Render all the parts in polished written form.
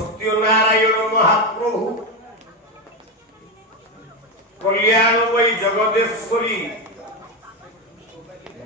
सत्यनारायण महाप्रभु कल्याणमयी जगदेश्वरी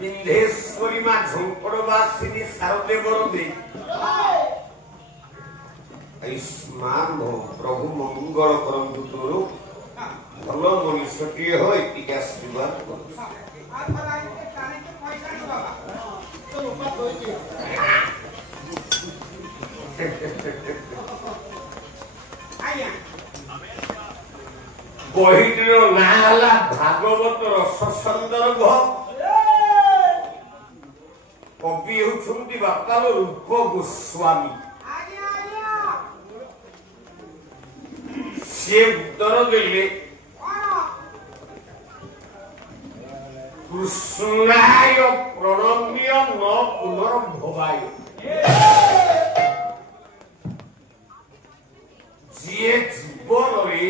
विंध्येश्वरी मां झंपड़वासिनी शारदेवर दे आयुष्मान हो प्रभु मंगल करंतु तोर भल मनुष्यटीए हो एतिक आशीर्वाद बहिटीर ना हला भागवत रस संदर्भ कवि होउछंती बापा रूप गोस्वामी से उत्तर देले कृष्णाय प्रणम्य न पुनर्भवाय जी जीवन रे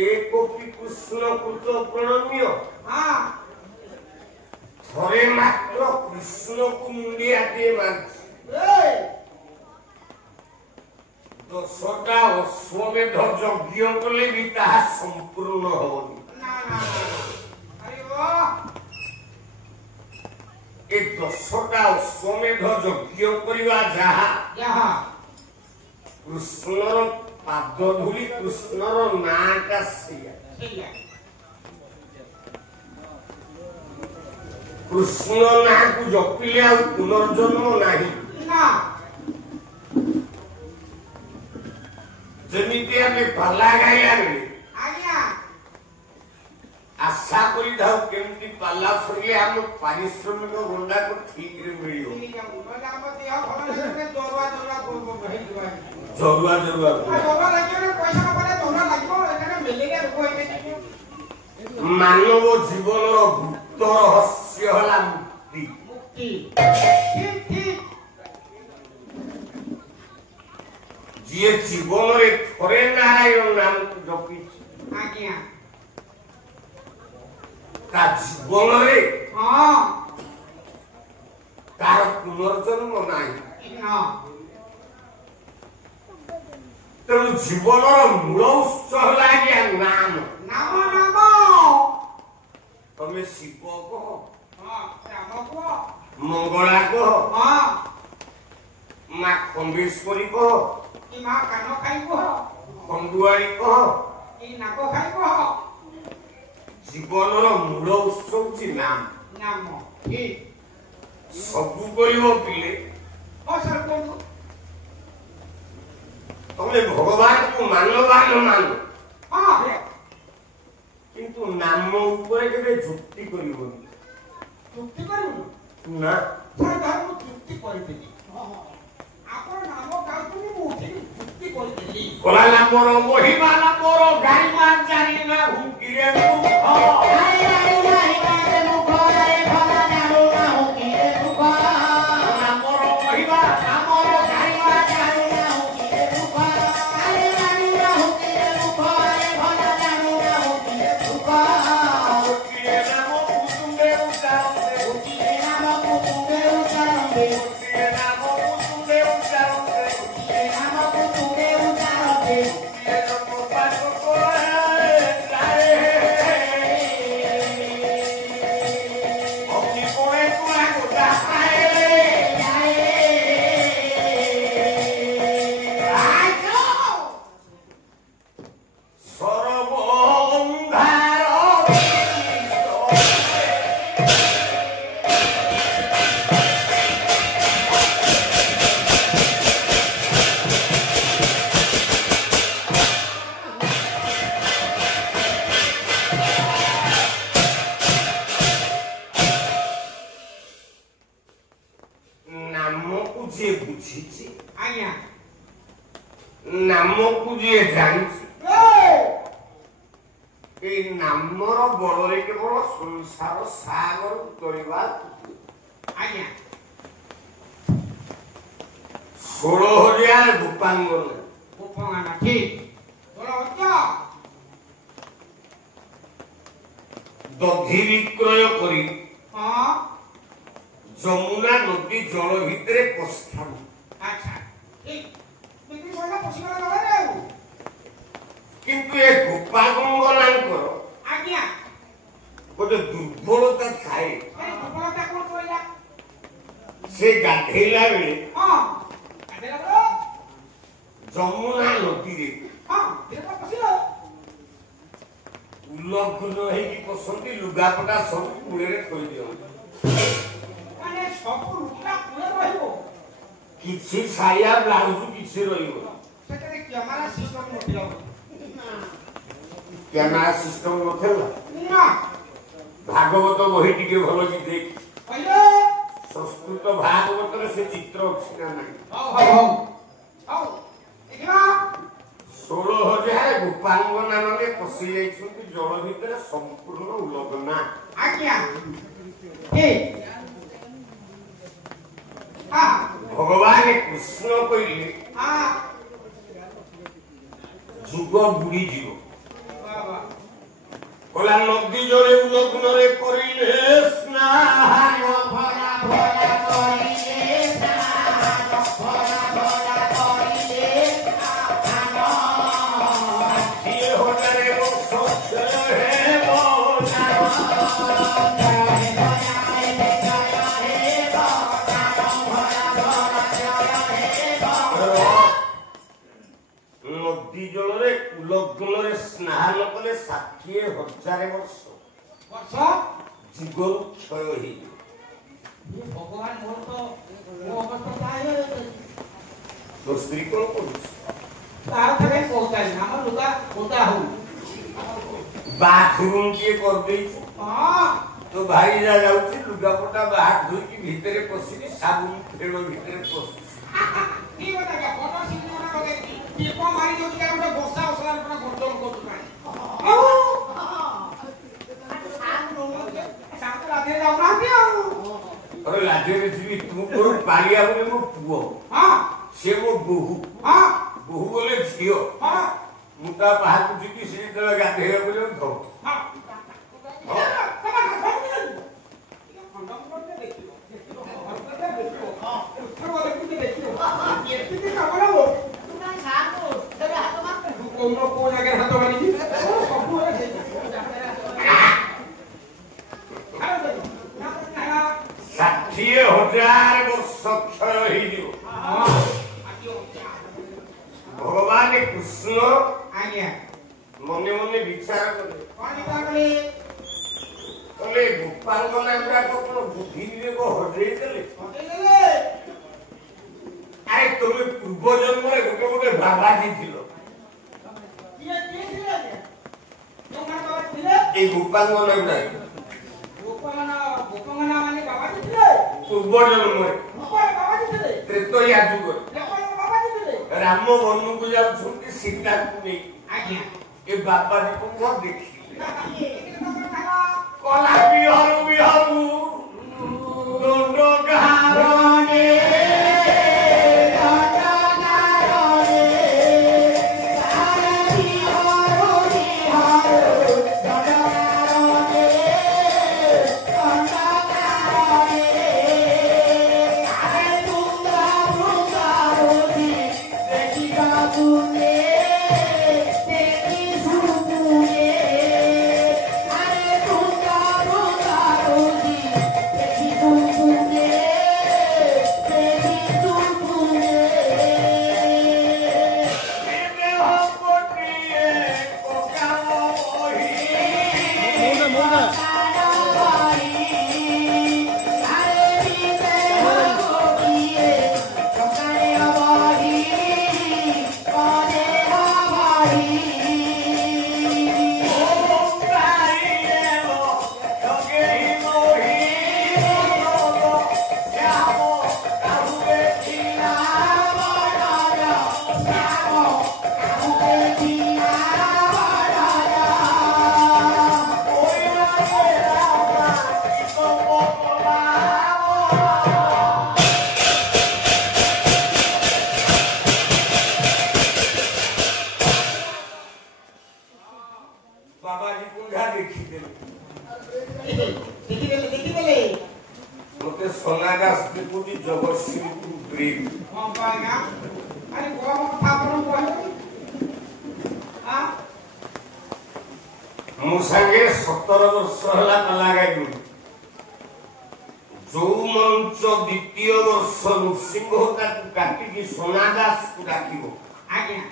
एक कृष्ण कृत प्रणम्य थरे मात्र कृष्ण को मुंडिया दे दशटा अश्वमेध यज्ञ कले भी ताहा संपूर्ण होनी ए दशटा अश्वमेध यज्ञ करिवा जहा कृष्णर पाद धूली कृष्णर नाटा सिया कृष्ण ना को जपिले आ पुनर्जन्म नाही जमिति आमे भला गाइला रे आशा करी धाउ केमती पाला सरिले हम पारिश्रमिक गंडा को ठीक रे मिलियो जरुआ मानव जीवन गुप्त रहस्य हला मुक्ति जी जीवन रे थरे नारायण नाम जपी ता जीवन रे तार पुनर्जन्म नाही तेणु जीवन मूल उत्स है नाम तमें शिव कह मंगला कह माँ खंडेश्वरी कह खंडुआरी कह जीवन मूल उत्स हूँ नाम सबू पिले तमें भगवान को मान किंतु नाम ऊपर केबे जुक्ति करिवनी ना जुक्ति करिदेली आपण नाम काउनी मु जुक्ति करिदेली कोला नामर महिमा नामर गाइमा जानी ना हुकिरे मुख नाम को जी नामर बल केवल संसार सागर करवा 16,000 गोपांगना ठीक दधि विक्रय करी जमुना नदी जल भितर प्रस्थान কিন্তু ଏ ଗୋପାଳଙ୍କର ଆଜ୍ଞା ଗୋଟେ ଦୁର୍ବଳତା ଥାଏ। ସେ ଗାଧେଇଲା ବେଳେ ଯମୁନା ନଦୀରେ ଉଲଗ୍ନ ହେଇକି ପଶନ୍ତି, ଲୁଗାପଟା ସବୁ କୂଳରେ ଥୋଇ ଦିଅନ୍ତି। କିଛି ସାୟା ବ୍ଲାଉଜ କିଛି ରହିବ। କ୍ୟାମେରା ସିଷ୍ଟମ ନଥିଲା। ଭାଗବତ ବହି ଟିକେ ଭଲ କି ଦେଖ। ସଂସ୍କୃତ ଭାଗବତରେ ସେ ଚିତ୍ର ଅଛି ନା ନାହିଁ? 16,000 ଗୋପାଙ୍ଗନା ମାନେ ପଶି ଯାଇଛନ୍ତି ଜଳ ଭିତରେ ସମ୍ପୂର୍ଣ୍ଣ ଉଲଗ୍ନା। ଭଗବାନ କୃଷ୍ଣ କହିଲେ ଯୁଗ ବୁଡ଼ିଯିବ। କଲା ନଦୀ ଜଳେ ଉଲଗ୍ନରେ କରିଲେ ସ୍ନାନ, ଭରା ଭରା କରିଲେ ସ୍ନାନ, ଭରା ଭରା କରିଲେ ସ୍ନାନ। 60,000 ବର୍ଷ ହେବ ନଦୀ ଜଳରେ ଉଲଗ୍ନରେ ସ୍ନାନ କଲେ 60,000 ବର୍ଷ ଜୀବନ କ୍ଷୟ ହେଇଯିବ। ଭଗବାନ ମୋର ତ ଅବସ୍ଥା ତୋ ସ୍ତ୍ରୀ କଣ କରୁଛି? ତାର ଥରେ କହୁଥାଇ ଆମ ଲୁଗା ଓଦା ହଉ ବାଥରୁମ କିଏ କରିଦେଇଛି? ତୋ ଭାଇ ଯା ଯାଉଛି ଲୁଗାପଟା ବାହାର ଧୋଇକି ଭିତରେ ପଶିକି ସାବୁନ ଫେଣ ଭିତରେ ପଶୁଛି। ଲାଜରେ ଯିବି ତୁ ତୋର ପାଳିଆ ବୋଲି ମୋ ପୁଅ, ସେ ମୋ ବୋହୂ, ବୋହୂ ବୋଲେ ଝିଅ। ମୁଁ ତା ବାହାରକୁ ଯିବି, ସେ ଯେତେବେଳେ ଗାଧେଇବା ବୋଲି ଧଉ ହାତ ମାରିକି 60,000 ବର୍ଷ କ୍ଷୟ ହେଇଯିବ। ଭଗବାନ କୃଷ୍ଣ ମନେ ମନେ ବିଚାର କଲେ, କହିଲେ ଗୋପାଳନା ଗୁଡାକ କଣ ବୁଦ୍ଧି ବିବେକ ହଜେଇ ଦେଲେ? ଆରେ ତମେ ପୂର୍ବ ଜନ୍ମରେ ଗୋଟେ ଗୋଟେ ବାବାଜୀ ଥିଲ। এই গোপাঙ্গনা ପୂର୍ବ ଜନ୍ମରେ ତ୍ରେତୟା ଯୁଗରେ ରାମ ବନକୁ ଯାଉଛନ୍ତି ସୀତାକୁ ନେଇ। ଏ ବାବାଜୀକୁ ମୁଁ ଦେଖିଲି, କଲା ବିହରୁ ବିହରୁ ଦଣ୍ଡ ଗାରଣେ Sonagas deputy Jogoshipu Green. संगे 17 वर्ष होला पला गाई जो मंच द्वितीय वर्ष नृसिंह काटी की सोनादास को डाकिबो आज्ञा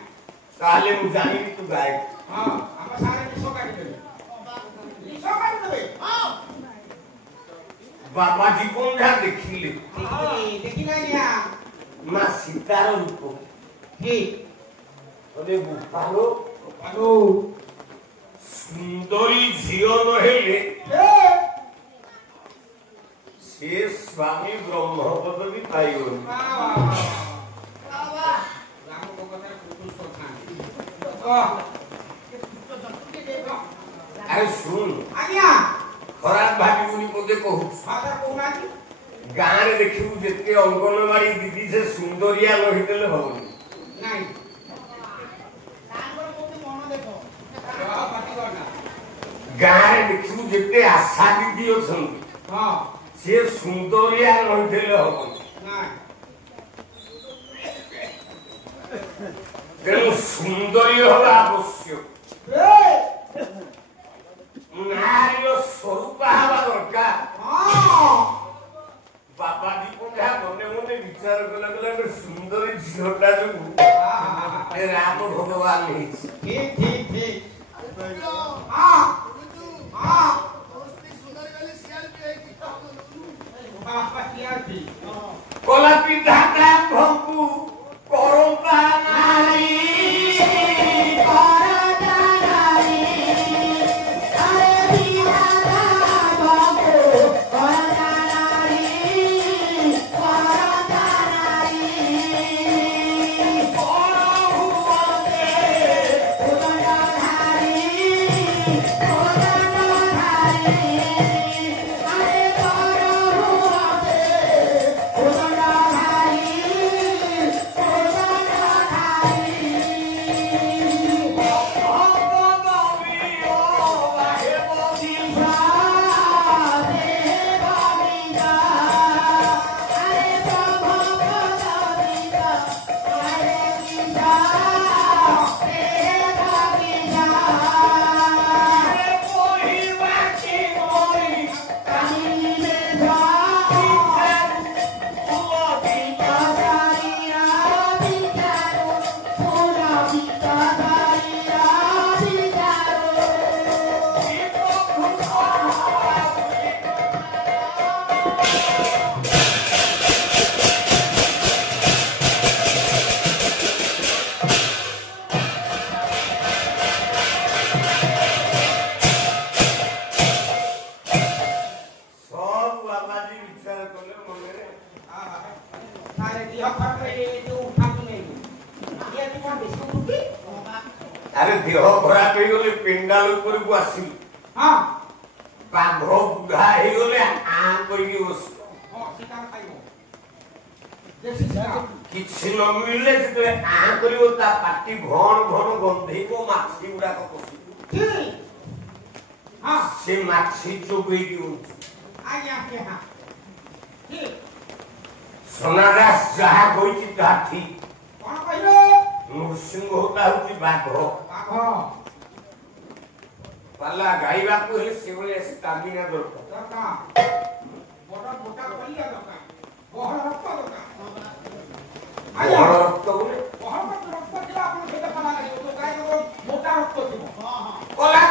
ताले मु जानि तू गाय हां हम सारे निशो काटी देबे हां बाबा जी को ना देखिले देखिना गया मां सीतार रूप ठीक अरे बुपालो आलो सुंदरी झियो नहेले से स्वामी ब्रह्मपद भी पाइयो राम को कथा कुछ करथा अरे सुन आज्ञा खराब भाभी पदे कहू फादर कोना की गाँ रे देखिबू जेते अंगनवाड़ी दीदी से सुंदरिया रहितले हबनी नहीं सांबर कोते मन देखो पाटी करना गाँ रे देखिबू जेते आशा दीदी अछंती हां से सुंदरिया रहितले हबनी नहीं तेणु सुंदरी हवा आवश्यक नारी स्वरूप हवा दरकार बाबा जी को मने मने विचार कला सुंदर झीटा जो राम भगवान ठीक ठीक ठीक कला पिता भंगू करता नारी अरे देह खराब हो गले पेंडाल ऊपर को आसी हां बाघ बुढ़ा हो गले आ करके बस हां सीता खाइबो देसी सीता किछि न मिलले जे आ करियो ता पाटी भण भण गंधेको माछी गुडा को पसी ठीक हां से माछी चोबई दिउ आज्ञा के हां ठीक सोनादास जहा कोई ता ठीक कोन कहलो नृसिंह होता हुची बाघ पाला गाइबा को हे सेवले से तामिना दरकार मोटा मोटा कलिया दरकार बहर रक्त दरकार बहर रक्त बोले बहर रक्त दिला आपण सेटा पाला गाइबो तो गाइबो मोटा रक्त थिबो हां हां कला